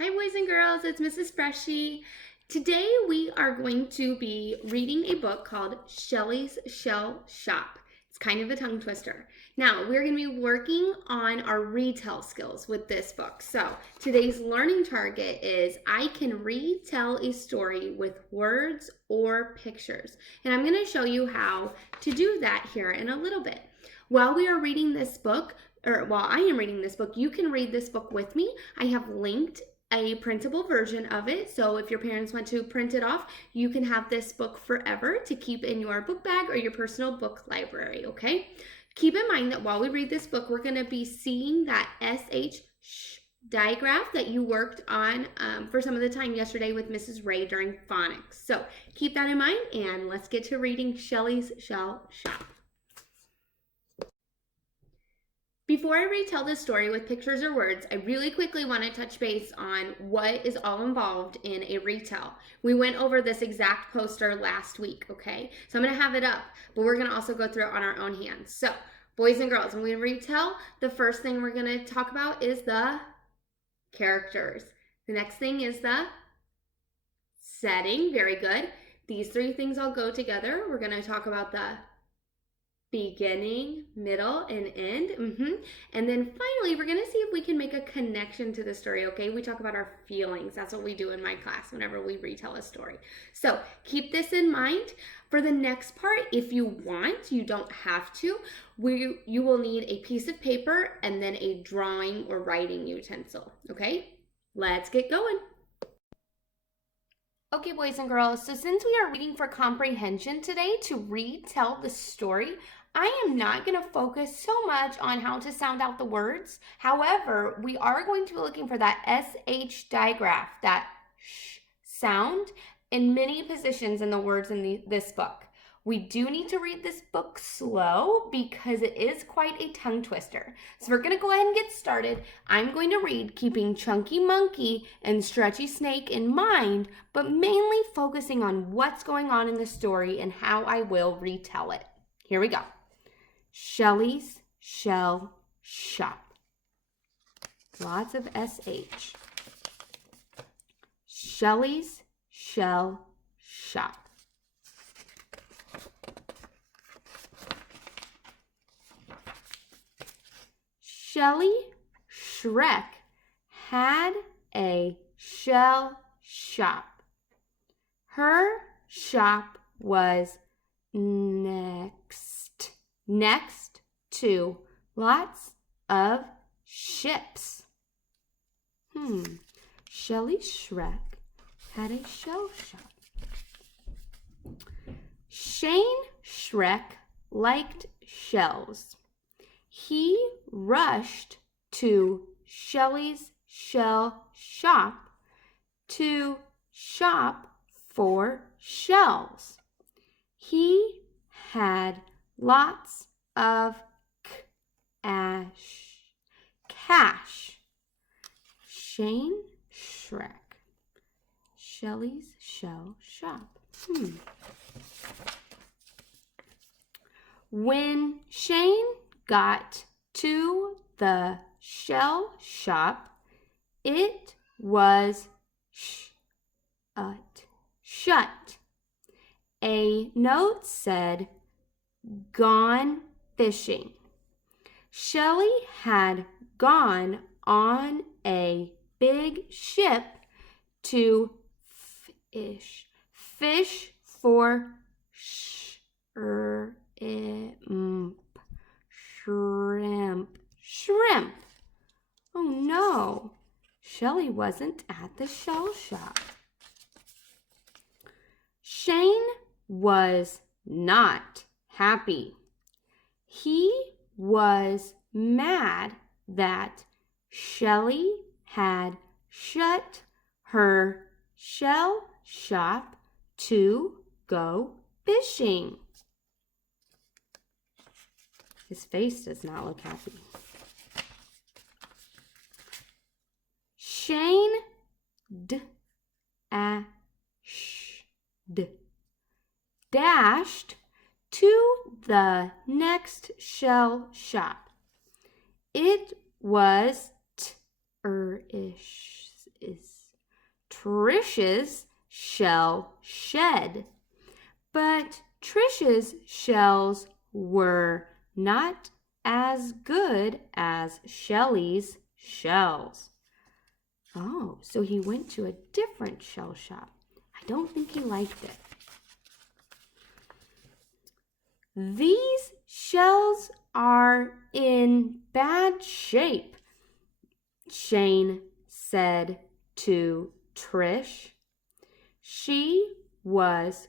Hi boys and girls, it's Mrs. Freschi. Today we are going to be reading a book called Shelly's Shell Shop. It's kind of a tongue twister. Now we're going to be working on our retell skills with this book. So today's learning target is I can retell a story with words or pictures. And I'm going to show you how to do that here in a little bit. While we are reading this book, or while I am reading this book, you can read this book with me. I have linked a printable version of it. So if your parents want to print it off, you can have this book forever to keep in your book bag or your personal book library, okay? Keep in mind that while we read this book, we're going to be seeing that SH digraph that you worked on for some of the time yesterday with Mrs. Ray during phonics. So keep that in mind and let's get to reading Shelly's Shell Shop. Before I retell this story with pictures or words, I really quickly want to touch base on what is all involved in a retell. We went over this exact poster last week, okay? So I'm going to have it up, but we're going to also go through it on our own hands. So, boys and girls, when we retell, the first thing we're going to talk about is the characters. The next thing is the setting. Very good. These three things all go together. We're going to talk about the beginning, middle, and end. And then finally, we're going to see if we can make a connection to the story, okay? We talk about our feelings. That's what we do in my class whenever we retell a story. So keep this in mind. For the next part, if you want, you don't have to, you will need a piece of paper and then a drawing or writing utensil, okay? Let's get going. Okay, boys and girls, so since we are reading for comprehension today to retell the story, I am not going to focus so much on how to sound out the words. However, we are going to be looking for that SH digraph, that sh sound, in many positions in the words in this book. We do need to read this book slow because it is quite a tongue twister. So we're going to go ahead and get started. I'm going to read keeping Chunky Monkey and Stretchy Snake in mind, but mainly focusing on what's going on in the story and how I will retell it. Here we go. Shelly's Shell Shop. Lots of SH. Shelly's Shell Shop. Shelly Shrek had a shell shop. Her shop was next to lots of ships. Shelly Shrek had a shell shop. Shane Shrek liked shells. He rushed to Shelly's shell shop to shop for shells. He had lots of cash. Shane Shrek, Shelly's shell shop. When Shane got to the shell shop, it was shut. A note said, "Gone fishing." Shelly had gone on a big ship to fish for shrimp. Oh no, Shelly wasn't at the shell shop. Shane was not happy. He was mad that Shelly had shut her shell shop to go fishing. His face does not look happy. Shane dashed to the next shell shop. It was Trish's shell shed. But Trish's shells were not as good as Shelly's shells. Oh, so he went to a different shell shop. I don't think he liked it. These shells are in bad shape, Shane said to Trish. She was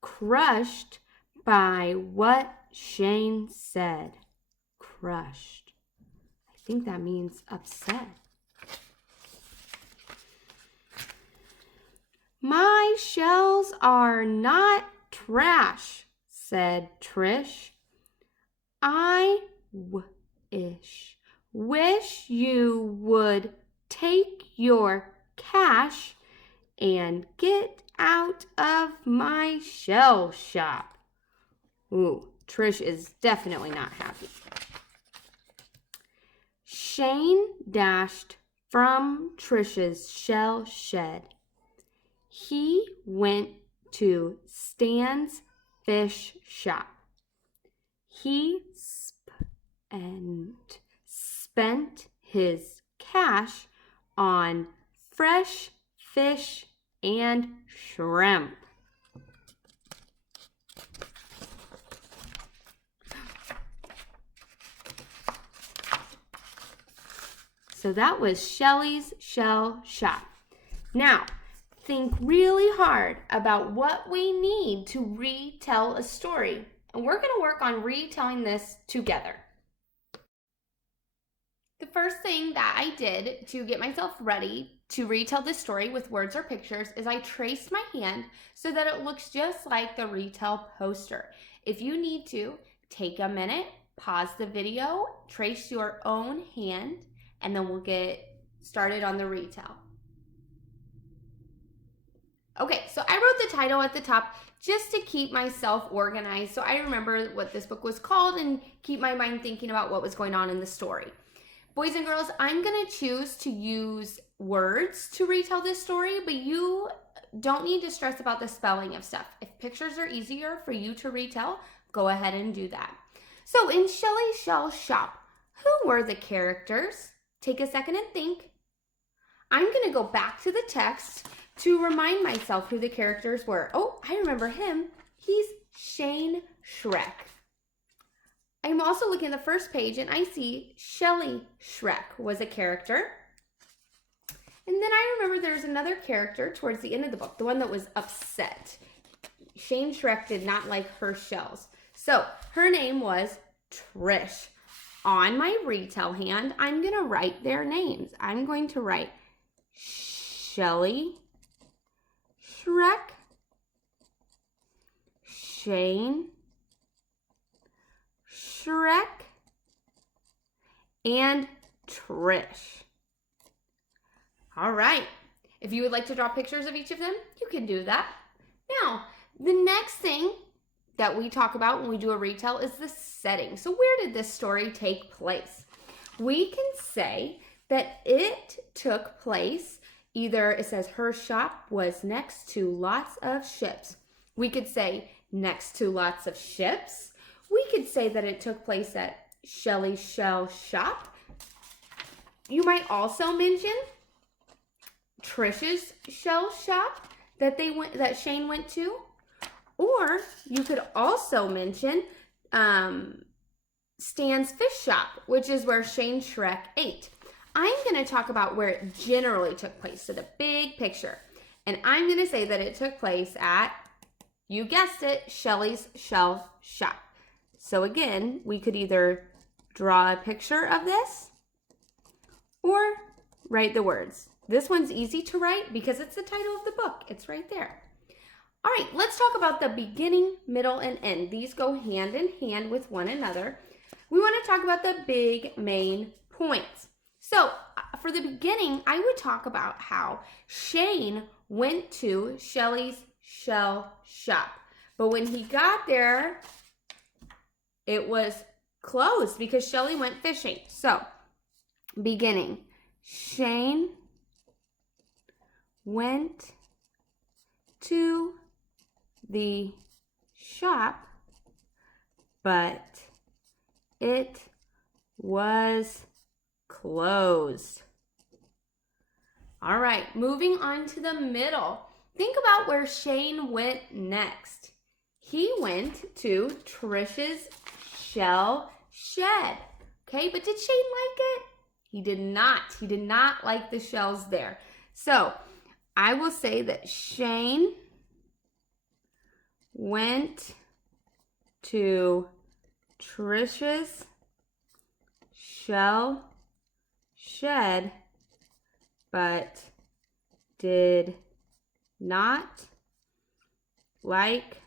crushed by what Shane said. Crushed. I think that means upset. My shells are not trash, said Trish. I wish you would take your cash and get out of my shell shop. Ooh, Trish is definitely not happy. Shane dashed from Trish's shell shed. He went to Stan's fish shop. He spent his cash on fresh fish and shrimp. So that was Shelly's shell shop. Now, think really hard about what we need to retell a story. And we're going to work on retelling this together. The first thing that I did to get myself ready to retell this story with words or pictures is I traced my hand so that it looks just like the retell poster. If you need to, take a minute, pause the video, trace your own hand, and then we'll get started on the retell. Okay, so I wrote the title at the top just to keep myself organized so I remember what this book was called and keep my mind thinking about what was going on in the story. Boys and girls, I'm going to choose to use words to retell this story, but you don't need to stress about the spelling of stuff. If pictures are easier for you to retell, go ahead and do that. So in Shelly's shell shop, who were the characters? Take a second and think. I'm going to go back to the text to remind myself who the characters were. Oh, I remember him. He's Shane Shrek. I'm also looking at the first page and I see Shelly Shrek was a character. And then I remember there's another character towards the end of the book, the one that was upset. Shane Shrek did not like her shells. So her name was Trish. On my retell hand, I'm going to write their names. I'm going to write Shelly Shrek, Shane Shrek, and Trish. All right. If you would like to draw pictures of each of them, you can do that. Now, the next thing that we talk about when we do a retell is the setting. So where did this story take place? We can say that it took place, either it says her shop was next to lots of ships. We could say next to lots of ships. We could say that it took place at Shelly's shell shop. You might also mention Trish's shell shop that Shane went to. Or you could also mention Stan's fish shop, which is where Shane Shrek ate. I'm going to talk about where it generally took place, so the big picture. And I'm going to say that it took place at, you guessed it, Shelly's shell shop. So again, we could either draw a picture of this or write the words. This one's easy to write because it's the title of the book. It's right there. All right, let's talk about the beginning, middle, and end. These go hand in hand with one another. We want to talk about the big main points. So for the beginning, I would talk about how Shane went to Shelly's shell shop. But when he got there, it was closed because Shelly went fishing. So Beginning. Shane went to the shop, but it was closed. All right, moving on to the middle. Think about where Shane went next. He went to Trish's shell shed. Okay, but did Shane like it? He did not. He did not like the shells there. So I will say that Shane went to Trish's shell shed, but did not like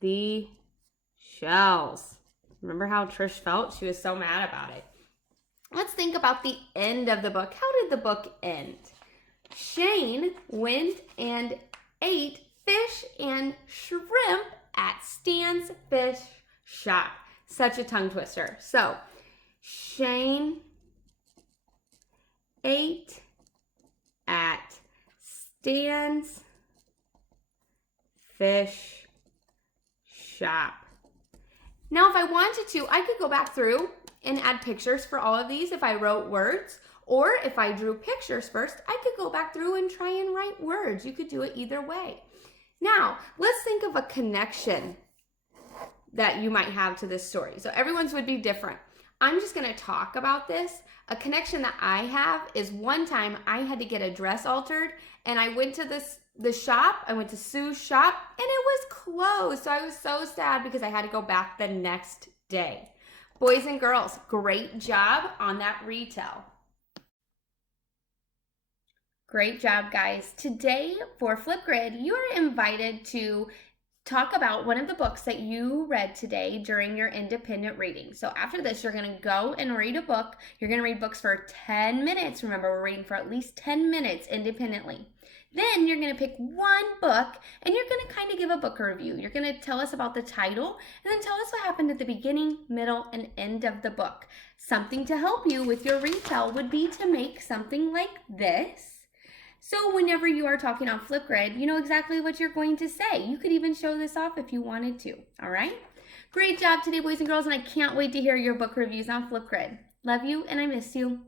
the shells. Remember how Trish felt? She was so mad about it. Let's think about the end of the book. How did the book end? Shane went and ate fish and shrimp at Stan's fish shop. Such a tongue twister. So, Shane ate at Stan's fish shop. Now, if I wanted to, I could go back through and add pictures for all of these if I wrote words, or if I drew pictures first, I could go back through and try and write words. You could do it either way. Now, let's think of a connection that you might have to this story. So everyone's would be different. I'm just going to talk about this. A connection that I have is one time I had to get a dress altered, and I went to the shop. I went to Sue's shop, and it was closed. So I was so sad because I had to go back the next day. Boys and girls, great job on that retell. Great job, guys. Today for Flipgrid, you are invited to talk about one of the books that you read today during your independent reading. So after this, you're going to go and read a book. You're going to read books for 10 minutes. Remember, we're reading for at least 10 minutes independently. Then you're going to pick one book and you're going to kind of give a book review. You're going to tell us about the title and then tell us what happened at the beginning, middle, and end of the book. Something to help you with your retell would be to make something like this. So whenever you are talking on Flipgrid, you know exactly what you're going to say. You could even show this off if you wanted to, all right? Great job today, boys and girls, and I can't wait to hear your book reviews on Flipgrid. Love you, and I miss you.